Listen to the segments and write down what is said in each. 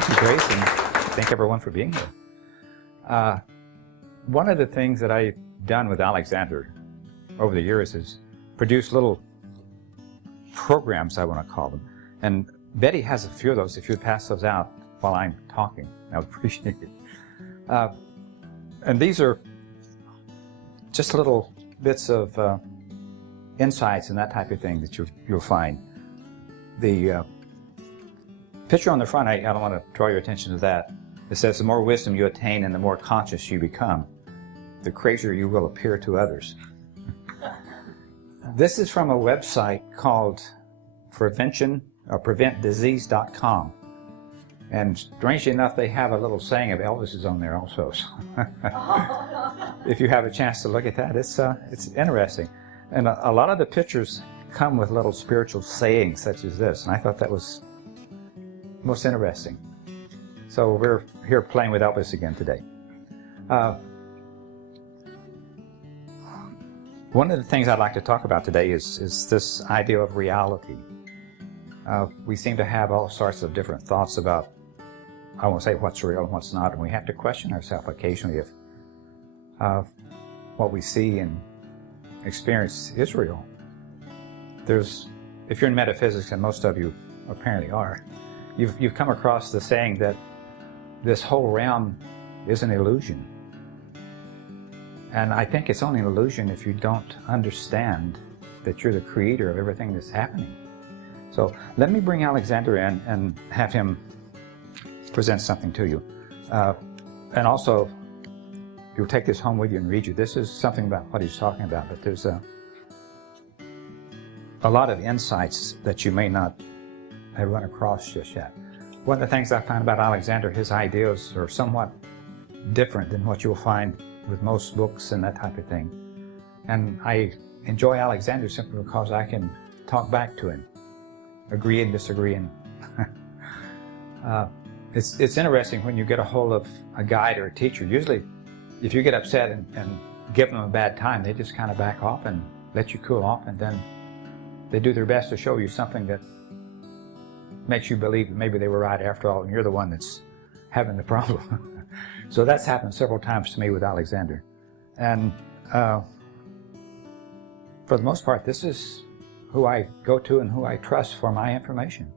Thank you, Grace, and thank everyone for being here. One of the things that I've done with Alexander over the years is produce little programs, I want to call them. And Betty has a few of those. If you would pass those out while I'm talking, I would appreciate it. And these are just little bits of insights and that type of thing that you'll find. The picture on the front, I don't want to draw your attention to that. It says, the more wisdom you attain and the more conscious you become, the crazier you will appear to others. This is from a website called PreventDisease.com. And strangely enough, they have a little saying of Elvis's on there also. So if you have a chance to look at that, it's interesting. And a lot of the pictures come with little spiritual sayings such as this. And I thought that was most interesting. So we're here playing with Elvis again today. One of the things I'd like to talk about today is this idea of reality. We seem to have all sorts of different thoughts about, I won't say what's real and what's not, and we have to question ourselves occasionally if what we see and experience is real. If you're in metaphysics, and most of you apparently are, you've come across the saying that this whole realm is an illusion. And I think it's only an illusion if you don't understand that you're the creator of everything that's happening. So let me bring Alexander in and have him present something to you. And also, you'll take this home with you and read you. This is something about what he's talking about, but there's a lot of insights that you may not have run across just yet. One of the things I find about Alexander, his ideas are somewhat different than what you'll find with most books and that type of thing. And I enjoy Alexander simply because I can talk back to him, agree and disagree. And it's interesting when you get a hold of a guide or a teacher. Usually, if you get upset and give them a bad time, they just kind of back off and let you cool off, and then they do their best to show you something that makes you believe that maybe they were right after all, and you're the one that's having the problem. So that's happened several times to me with Alexander. And for the most part, this is who I go to and who I trust for my information.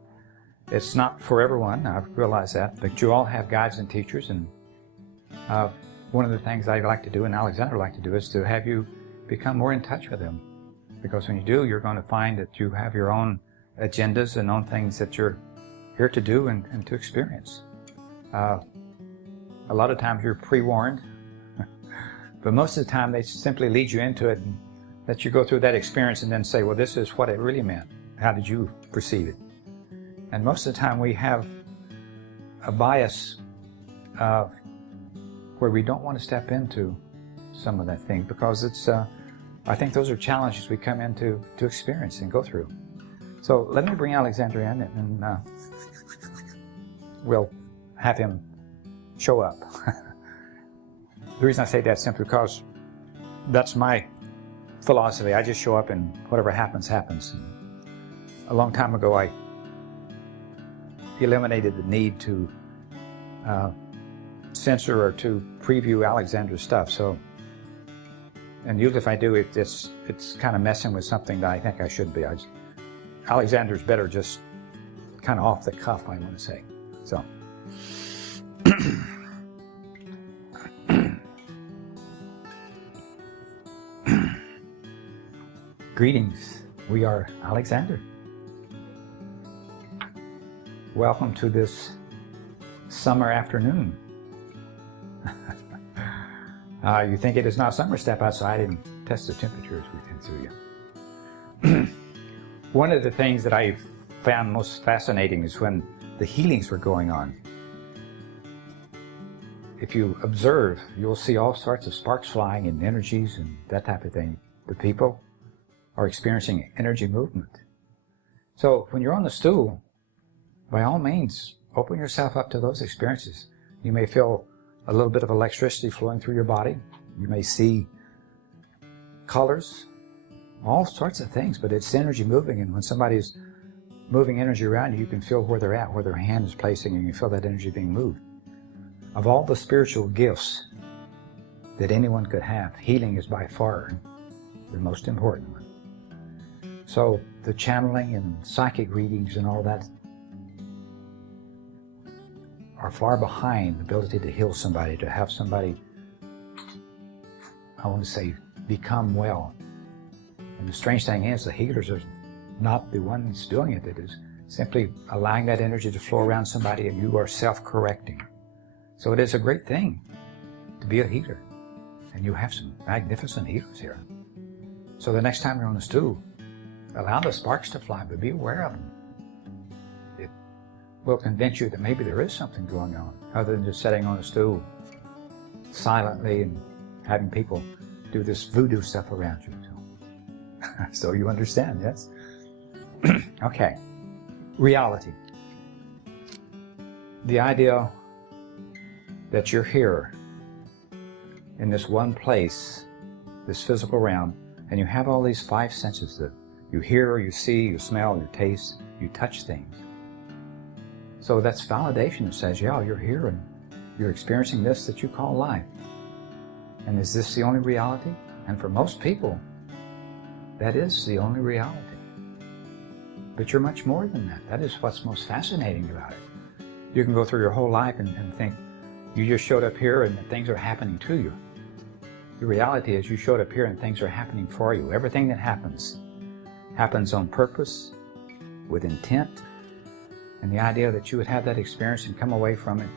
It's not for everyone, I realize that, but you all have guides and teachers, and one of the things I like to do, and Alexander like to do, is to have you become more in touch with them. Because when you do, you're going to find that you have your own agendas and own things that you're here to do and to experience. A lot of times you're pre-warned, but most of the time they simply lead you into it and let you go through that experience and then say, well, this is what it really meant. How did you perceive it? And most of the time we have a bias where we don't want to step into some of that thing, because it's, I think those are challenges we come into to experience and go through. So let me bring Alexander in, and we'll have him show up. The reason I say that is simply because that's my philosophy. I just show up and whatever happens, happens. A long time ago, I eliminated the need to censor or to preview Alexander's stuff. So, and usually if I do, it's kind of messing with something that I think I should be. Alexander's better just kind of off the cuff, I want to say. So. Greetings, we are Alexander. Welcome to this summer afternoon. You think it is not summer, step outside and test the temperature as we can through you. One of the things that I found most fascinating is when the healings were going on. If you observe, you'll see all sorts of sparks flying and energies and that type of thing. The people are experiencing energy movement. So when you're on the stool, by all means, open yourself up to those experiences. You may feel a little bit of electricity flowing through your body. You may see colors, all sorts of things, but it's energy moving. And when somebody's moving energy around you, you can feel where they're at, where their hand is placing, and you feel that energy being moved. Of all the spiritual gifts that anyone could have, healing is by far the most important one. So the channeling and psychic readings and all that are far behind the ability to heal somebody, to have somebody, I want to say, become well. And the strange thing is, the healers are not the ones doing it. It is simply allowing that energy to flow around somebody, and you are self-correcting. So it is a great thing to be a healer. And you have some magnificent healers here. So the next time you're on the stool, allow the sparks to fly, but be aware of them. It will convince you that maybe there is something going on, other than just sitting on a stool silently and having people do this voodoo stuff around you. So you understand, yes? Okay. Reality. The idea that you're here in this one place, this physical realm, and you have all these five senses that you hear, you see, you smell, you taste, you touch things. So that's validation that says, yeah, you're here and you're experiencing this that you call life. And is this the only reality? And for most people, that is the only reality. But you're much more than that. That is what's most fascinating about it. You can go through your whole life and think you just showed up here and things are happening to you. The reality is you showed up here and things are happening for you. Everything that happens on purpose, with intent, and the idea that you would have that experience and come away from it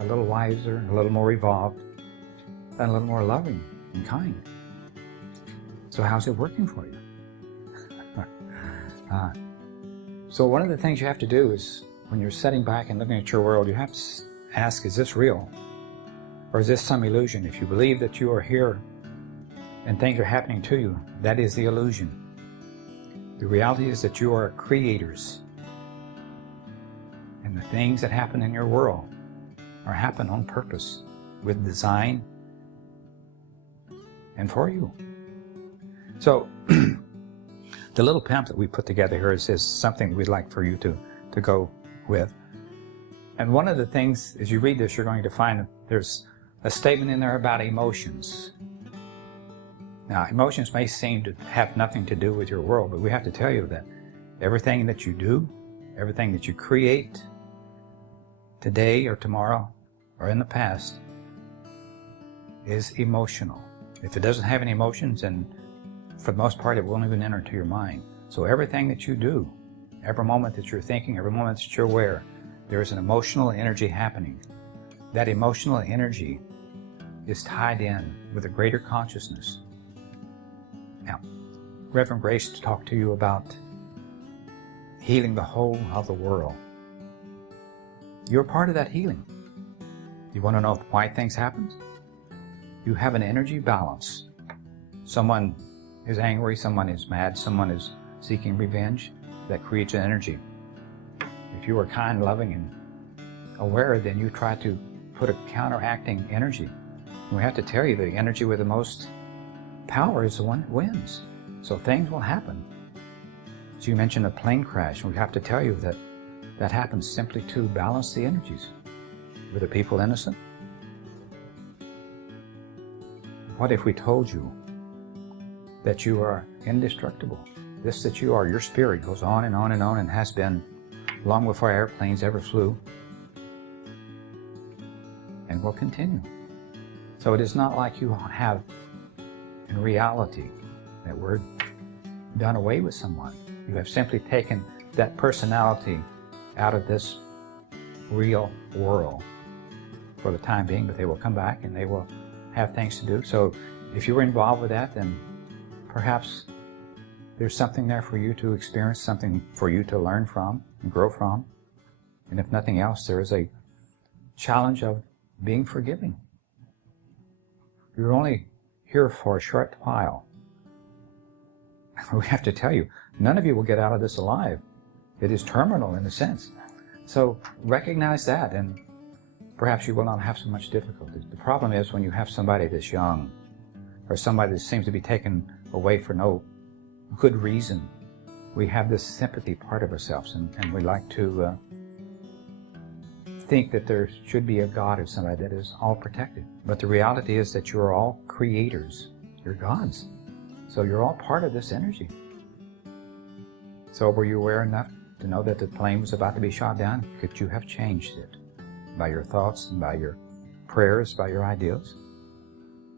a little wiser, a little more evolved, and a little more loving and kind. So how's it working for you? So one of the things you have to do is, when you're sitting back and looking at your world, you have to ask, is this real? Or is this some illusion? If you believe that you are here and things are happening to you, that is the illusion. The reality is that you are creators. And the things that happen in your world happen on purpose, with design, and for you. So, the little pamphlet that we put together here is something we'd like for you to go with. And one of the things, as you read this, you're going to find there's a statement in there about emotions. Now, emotions may seem to have nothing to do with your world, but we have to tell you that everything that you do, everything that you create today or tomorrow or in the past is emotional. If it doesn't have any emotions, then for the most part, it won't even enter into your mind. So everything that you do, every moment that you're thinking, every moment that you're aware, there is an emotional energy happening. That emotional energy is tied in with a greater consciousness. Now, Reverend Grace talked to you about healing the whole of the world. You're part of that healing. You want to know why things happen? You have an energy balance. Someone is angry, someone is mad, someone is seeking revenge. That creates an energy. If you are kind, loving, and aware, then you try to put a counteracting energy. And we have to tell you, the energy with the most power is the one that wins. So things will happen. So you mentioned a plane crash, and we have to tell you that that happens simply to balance the energies. Were the people innocent? What if we told you that you are indestructible? This that you are, your spirit goes on and on and on, and has been long before airplanes ever flew, and will continue. So it is not like you have, in reality, that we're done away with someone. You have simply taken that personality out of this real world for the time being, but they will come back and they will have things to do. So if you were involved with that, then perhaps there's something there for you to experience, something for you to learn from and grow from. And if nothing else, there is a challenge of being forgiving. You're only here for a short while. We have to tell you, none of you will get out of this alive. It is terminal in a sense. So recognize that, and perhaps you will not have so much difficulty. The problem is when you have somebody that's young, or somebody that seems to be taken away for no good reason, we have this sympathy part of ourselves, and we like to think that there should be a God or somebody that is all protected. But the reality is that you're all creators. You're gods. So you're all part of this energy. So were you aware enough to know that the plane was about to be shot down? Could you have changed it by your thoughts and by your prayers, by your ideals?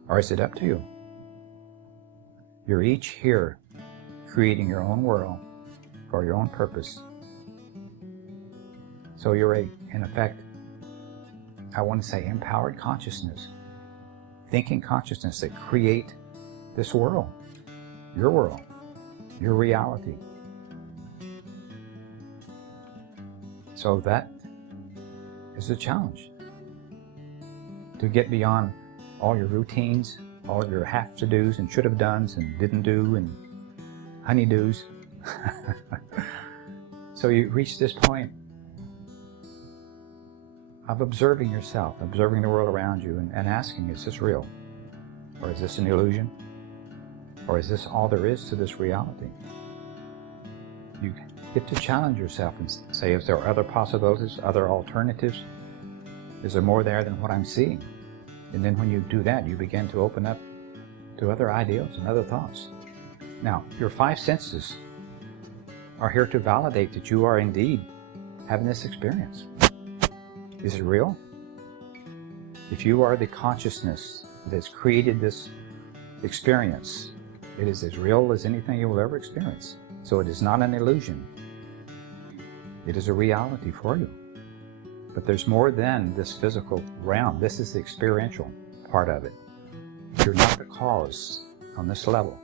Or is it up to you? You're each here creating your own world for your own purpose. So you're in effect, I want to say, empowered consciousness, thinking consciousness that create this world, your reality. So that is the challenge. To get beyond all your routines, all your have-to-dos and should-have-dones and didn't-do and honey-dos. So you reach this point of observing yourself, observing the world around you, and asking, is this real? Or is this an illusion? Or is this all there is to this reality? You get to challenge yourself and say, is there other possibilities, other alternatives? Is there more there than what I'm seeing? And then when you do that, you begin to open up to other ideals and other thoughts. Now, your five senses are here to validate that you are indeed having this experience. Is it real? If you are the consciousness that's created this experience, it is as real as anything you will ever experience. So it is not an illusion. It is a reality for you. But there's more than this physical realm. This is the experiential part of it. You're not the cause on this level.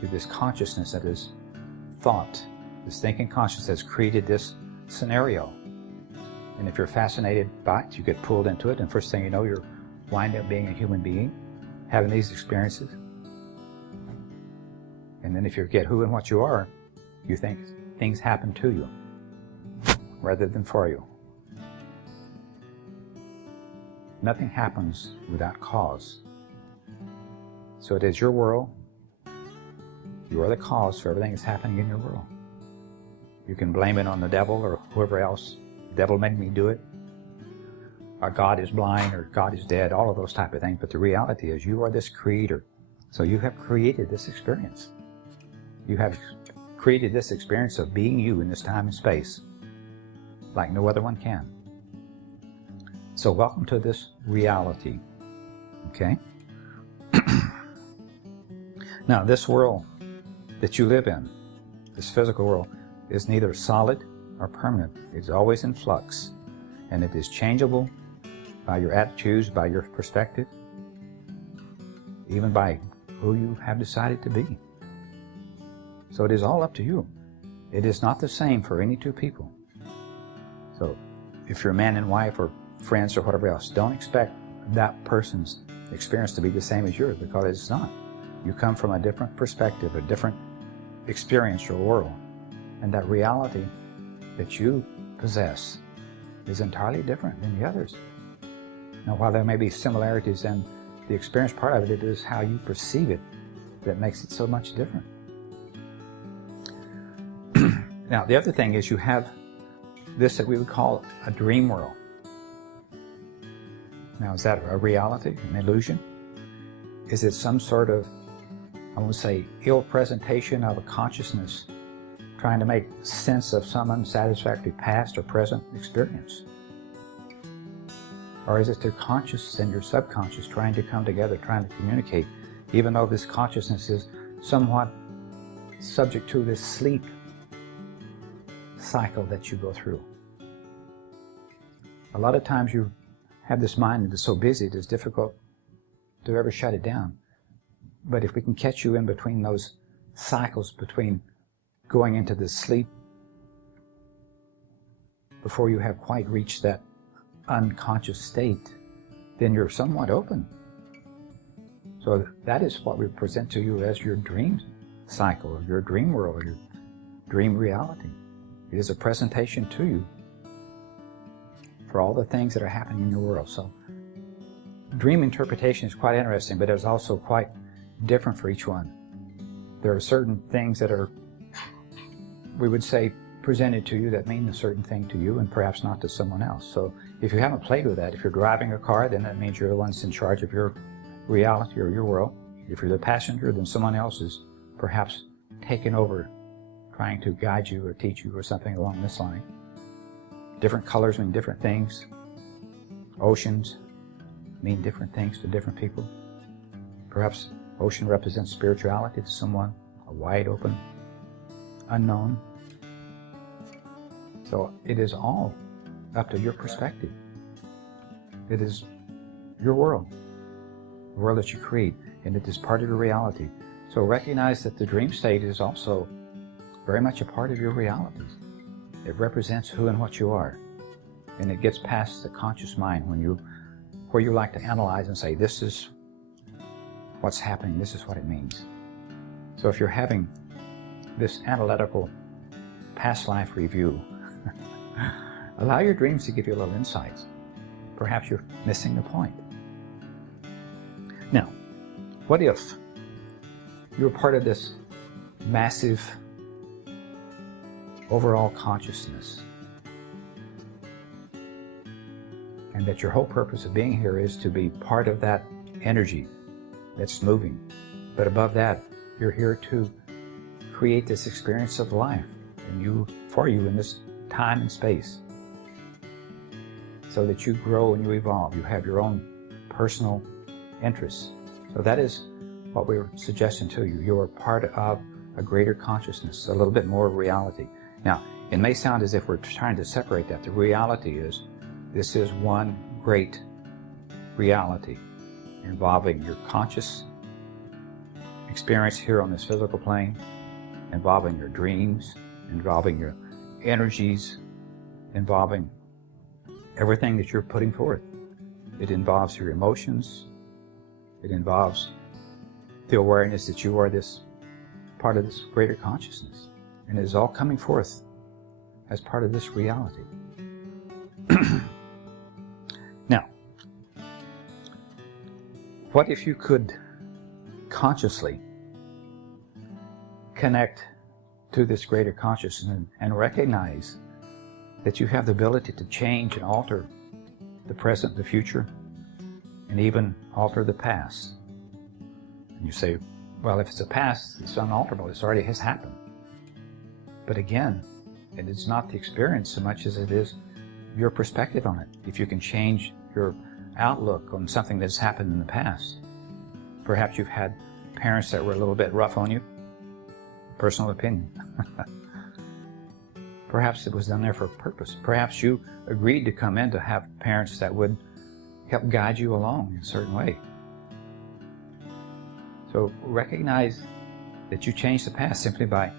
You're this consciousness that is thought, this thinking consciousness that's created this scenario. And if you're fascinated by it, you get pulled into it, and first thing you know, you're wind up being a human being, having these experiences. And then if you forget who and what you are, you think things happen to you rather than for you. Nothing happens without cause. So it is your world. You are the cause for everything that's happening in your world. You can blame it on the devil or whoever else. The devil made me do it. Or God is blind, or God is dead, all of those type of things. But the reality is you are this creator. So you have created this experience. You have created this experience of being you in this time and space like no other one can. So welcome to this reality. Okay? Now, this world that you live in, this physical world, is neither solid or permanent. It's always in flux, and it is changeable by your attitudes, by your perspective, even by who you have decided to be. So it is all up to you. It is not the same for any two people. So if you're a man and wife or friends or whatever else, don't expect that person's experience to be the same as yours, because it's not. You come from a different perspective, a different experiential world. And that reality that you possess is entirely different than the others. Now, while there may be similarities in the experience part of it, it is how you perceive it that makes it so much different. Now, the other thing is you have this that we would call a dream world. Now, is that a reality, an illusion? Is it some sort of, I won't say ill presentation of a consciousness trying to make sense of some unsatisfactory past or present experience? Or is it your conscious and your subconscious trying to come together, trying to communicate, even though this consciousness is somewhat subject to this sleep cycle that you go through? A lot of times you have this mind that is so busy it is difficult to ever shut it down. But if we can catch you in between those cycles, between going into the sleep before you have quite reached that unconscious state, then you're somewhat open. So that is what we present to you as your dream cycle, or your dream world, or your dream reality. It is a presentation to you for all the things that are happening in your world. So dream interpretation is quite interesting, but it's also quite different for each one. there are certain things that are, we would say, presented to you that mean a certain thing to you and perhaps not to someone else. So if you haven't played with that, if you're driving a car, then that means you're the one that's in charge of your reality or your world. If you're the passenger, then someone else is perhaps taking over, trying to guide you or teach you or something along this line. Different colors mean different things. Oceans mean different things to different people. Perhaps ocean represents spirituality to someone, a wide open unknown. So it is all up to your perspective. It is your world, the world that you create, and it is part of your reality. So recognize that the dream state is also very much a part of your realities. It represents who and what you are. And it gets past the conscious mind where you like to analyze and say, this is what's happening, this is what it means. So if you're having this analytical past life review, allow your dreams to give you little insights. Perhaps you're missing the point. Now, what if you're part of this massive overall consciousness, and that your whole purpose of being here is to be part of that energy that's moving, but above that, you're here to create this experience of life and for you in this time and space, so that you grow and you evolve. You have your own personal interests. So that is what we were suggesting to you. You are part of a greater consciousness, a little bit more reality. Now, it may sound as if we're trying to separate that. The reality is, this is one great reality involving your conscious experience here on this physical plane, involving your dreams, involving your energies, involving everything that you're putting forth. It involves your emotions. It involves the awareness that you are this part of this greater consciousness. And it is all coming forth as part of this reality. Now, what if you could consciously connect to this greater consciousness and recognize that you have the ability to change and alter the present, the future, and even alter the past? And you say, well, if it's a past, it's unalterable. It already has happened. But again, it is not the experience so much as it is your perspective on it. If you can change your outlook on something that's happened in the past. Perhaps you've had parents that were a little bit rough on you. Personal opinion. Perhaps it was done there for a purpose. Perhaps you agreed to come in to have parents that would help guide you along in a certain way. So recognize that you changed the past simply by,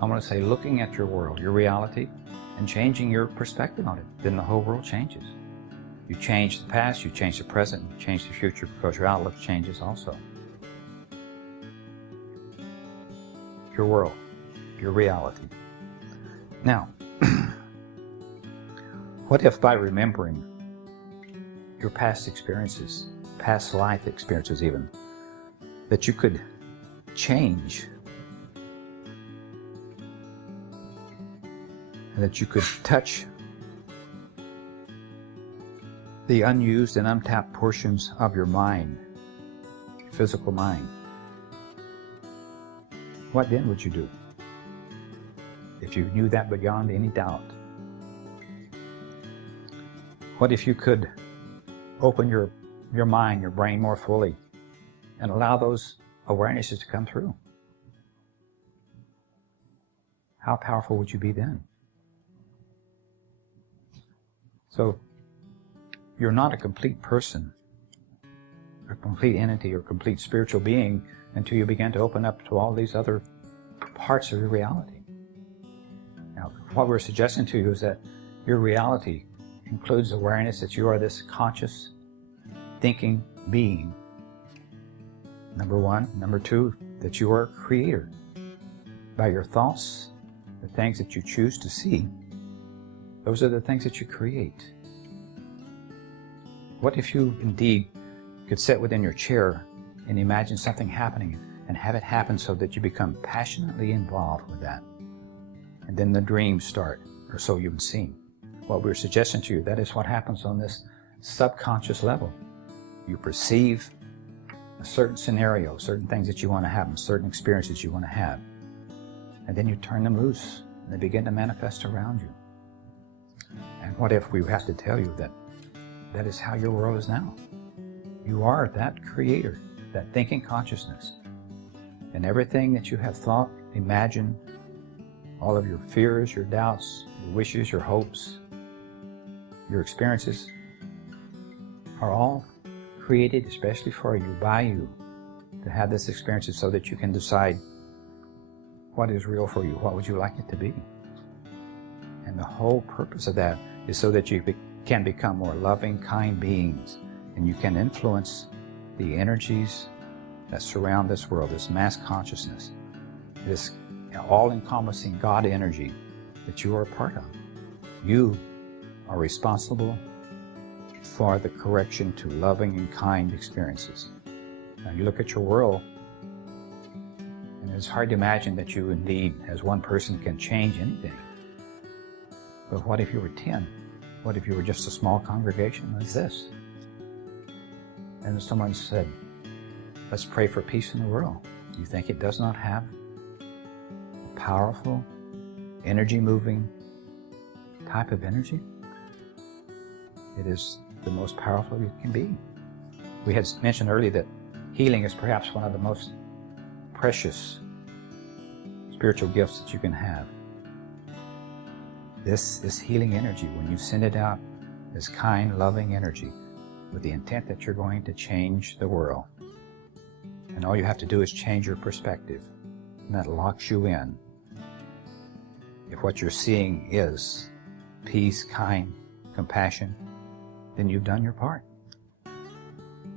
I want to say, looking at your world, your reality, and changing your perspective on it. Then the whole world changes. You change the past, you change the present, you change the future, because your outlook changes also. Your world, your reality. Now, what if by remembering your past experiences, past life experiences even, that you could change, and that you could touch the unused and untapped portions of your mind, your physical mind? What then would you do? If you knew that beyond any doubt. What if you could open your mind, your brain more fully, and allow those awarenesses to come through? How powerful would you be then? So, you're not a complete person, a complete entity, or complete spiritual being until you begin to open up to all these other parts of your reality. Now, what we're suggesting to you is that your reality includes awareness that you are this conscious, thinking being. Number one. Number two, that you are a creator. By your thoughts, the things that you choose to see, those are the things that you create. What if you indeed could sit within your chair and imagine something happening, and have it happen so that you become passionately involved with that. And then the dreams start, or so you've seen. What we're suggesting to you, that is what happens on this subconscious level. You perceive a certain scenario, certain things that you want to happen, certain experiences you want to have. And then you turn them loose, and they begin to manifest around you. And what if we have to tell you that that is how your world is now? You are that creator, that thinking consciousness. And everything that you have thought, imagined, all of your fears, your doubts, your wishes, your hopes, your experiences are all created especially for you, by you, to have this experience so that you can decide what is real for you, what would you like it to be. And the whole purpose of that is so that you can become more loving, kind beings, and you can influence the energies that surround this world, this mass consciousness, this all-encompassing God energy that you are a part of. You are responsible for the correction to loving and kind experiences. Now you look at your world, and it's hard to imagine that you indeed, as one person, can change anything. But what if you were 10? What if you were just a small congregation like this? And someone said, let's pray for peace in the world. Do you think it does not have a powerful, energy-moving type of energy? It is the most powerful it can be. We had mentioned earlier that healing is perhaps one of the most precious spiritual gifts that you can have. This is healing energy. When you send it out as kind, loving energy with the intent that you're going to change the world. And all you have to do is change your perspective, and that locks you in. If what you're seeing is peace, kind, compassion, then you've done your part.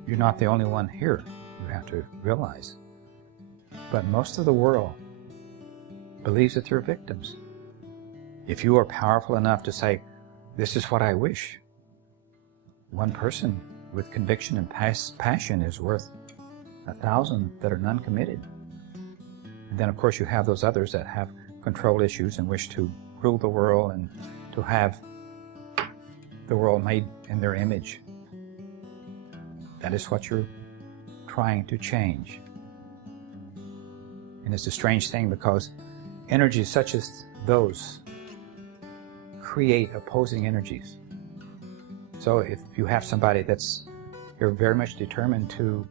You're not the only one here, you have to realize. But most of the world believes that they're victims. If you are powerful enough to say, this is what I wish, one person with conviction and passion is worth 1,000 that are non-committed. And then of course you have those others that have control issues and wish to rule the world and to have the world made in their image. That is what you're trying to change. And it's a strange thing because energies such as those create opposing energies. So if you have somebody you're very much determined to,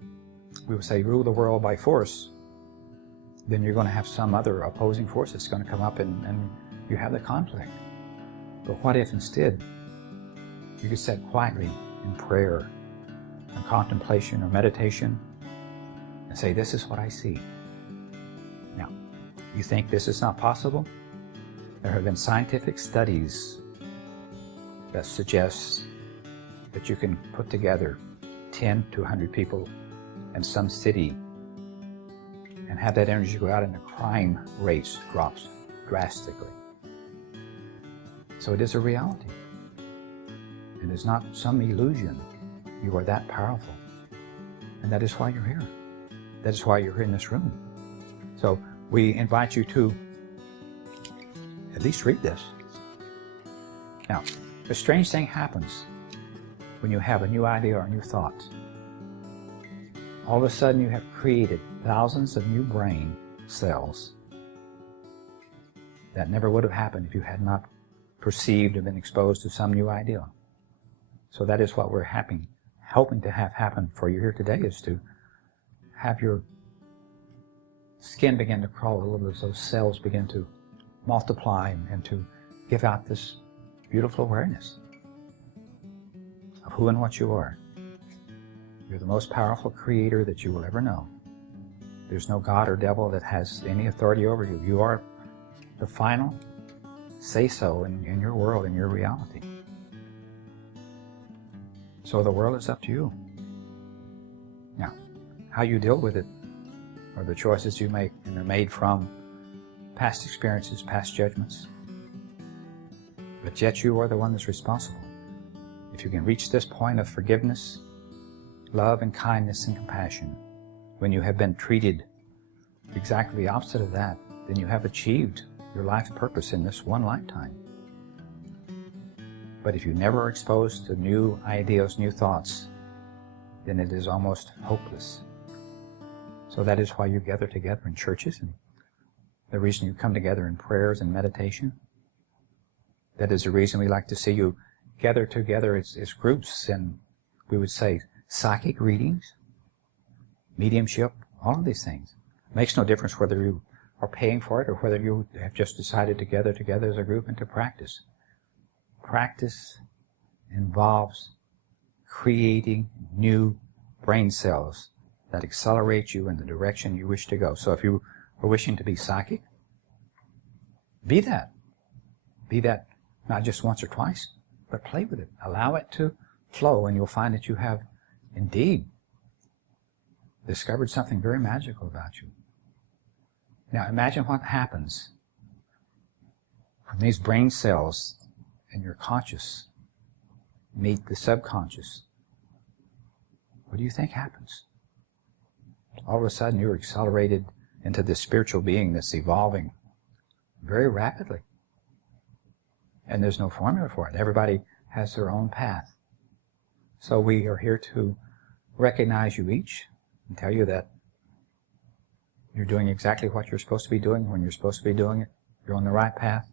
we would say, rule the world by force, then you're going to have some other opposing force that's going to come up and you have the conflict. But what if instead you could sit quietly in prayer and contemplation or meditation and say, this is what I see. Now, you think this is not possible? There have been scientific studies that suggest that you can put together 10 to 100 people in some city and have that energy go out and the crime rates drops drastically. So it is a reality. It is not some illusion. You are that powerful. And that is why you're here. That is why you're here in this room. So we invite you to at least read this. Now, a strange thing happens when you have a new idea or a new thought. All of a sudden you have created thousands of new brain cells that never would have happened if you had not perceived or been exposed to some new idea. So that is what we're hoping to have happen for you here today, is to have your skin begin to crawl a little as those cells begin to multiply and to give out this beautiful awareness of who and what you are. You're the most powerful creator that you will ever know. There's no God or devil that has any authority over you. You are the final say-so in your world, in your reality. So the world is up to you. Now, how you deal with it are the choices you make, and they're made from past experiences, past judgments. But yet you are the one that's responsible. If you can reach this point of forgiveness, love and kindness and compassion, when you have been treated exactly the opposite of that, then you have achieved your life's purpose in this one lifetime. But if you never are exposed to new ideas, new thoughts, then it is almost hopeless. So that is why you gather together in churches, and the reason you come together in prayers and meditation. That is the reason we like to see you gather together as groups, and we would say psychic readings, mediumship, all of these things. It makes no difference whether you are paying for it or whether you have just decided to gather together as a group and to practice. Practice involves creating new brain cells that accelerate you in the direction you wish to go. So if you are wishing to be psychic, be that. Be that not just once or twice, but play with it. Allow it to flow, and you'll find that you have indeed discovered something very magical about you. Now imagine what happens when these brain cells in your conscious meet the subconscious. What do you think happens? All of a sudden you're accelerated into this spiritual being that's evolving very rapidly. And there's no formula for it. Everybody has their own path. So we are here to recognize you each and tell you that you're doing exactly what you're supposed to be doing when you're supposed to be doing it. You're on the right path.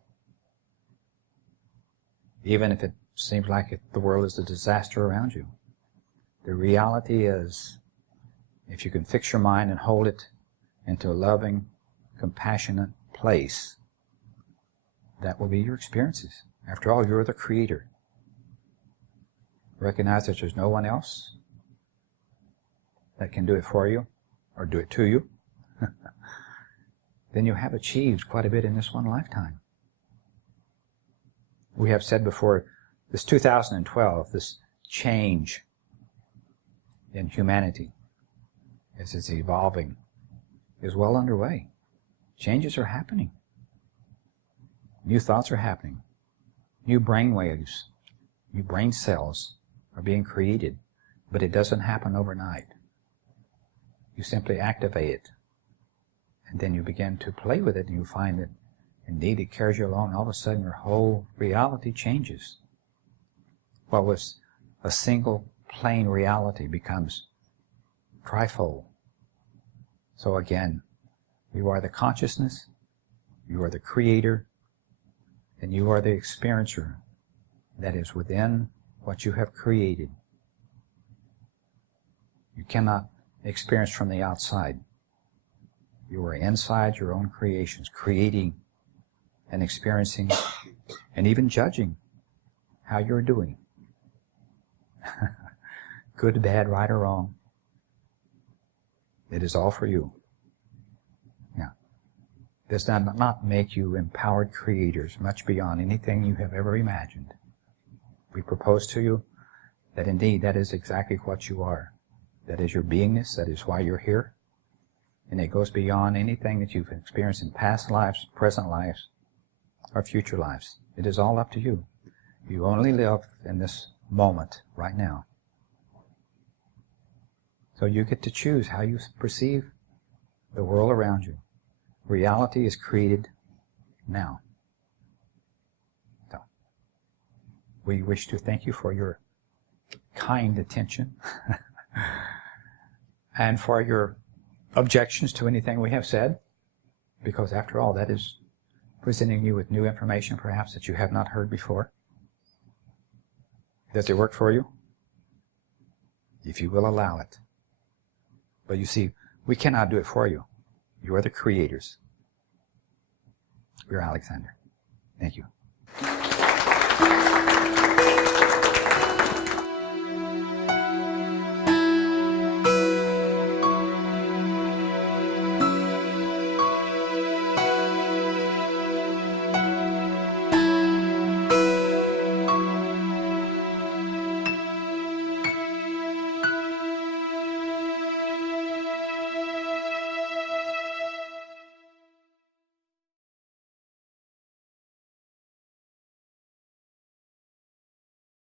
Even if it seems like the world is a disaster around you. The reality is, if you can fix your mind and hold it into a loving, compassionate place, that will be your experiences. After all, you're the creator. Recognize that there's no one else that can do it for you or do it to you. Then you have achieved quite a bit in this one lifetime. We have said before, this 2012, this change in humanity as it's evolving is well underway. Changes are happening. New thoughts are happening. New brain waves, new brain cells are being created, but it doesn't happen overnight. You simply activate it, and then you begin to play with it, and you find that indeed it carries you along. All of a sudden your whole reality changes. What was a single plain reality becomes trifold. So again, you are the consciousness, you are the creator, and you are the experiencer that is within what you have created. You cannot experience from the outside. You are inside your own creations, creating and experiencing and even judging how you're doing. Good, bad, right or wrong. It is all for you. Now, does that not make you empowered creators much beyond anything you have ever imagined? We propose to you that indeed that is exactly what you are. That is your beingness, that is why you're here. And it goes beyond anything that you've experienced in past lives, present lives, or future lives. It is all up to you. You only live in this moment right now. So you get to choose how you perceive the world around you. Reality is created now. So, we wish to thank you for your kind attention and for your objections to anything we have said, because after all, that is presenting you with new information perhaps that you have not heard before. Does it work for you? If you will allow it. But you see, we cannot do it for you. You are the creators. We're Alexander. Thank you.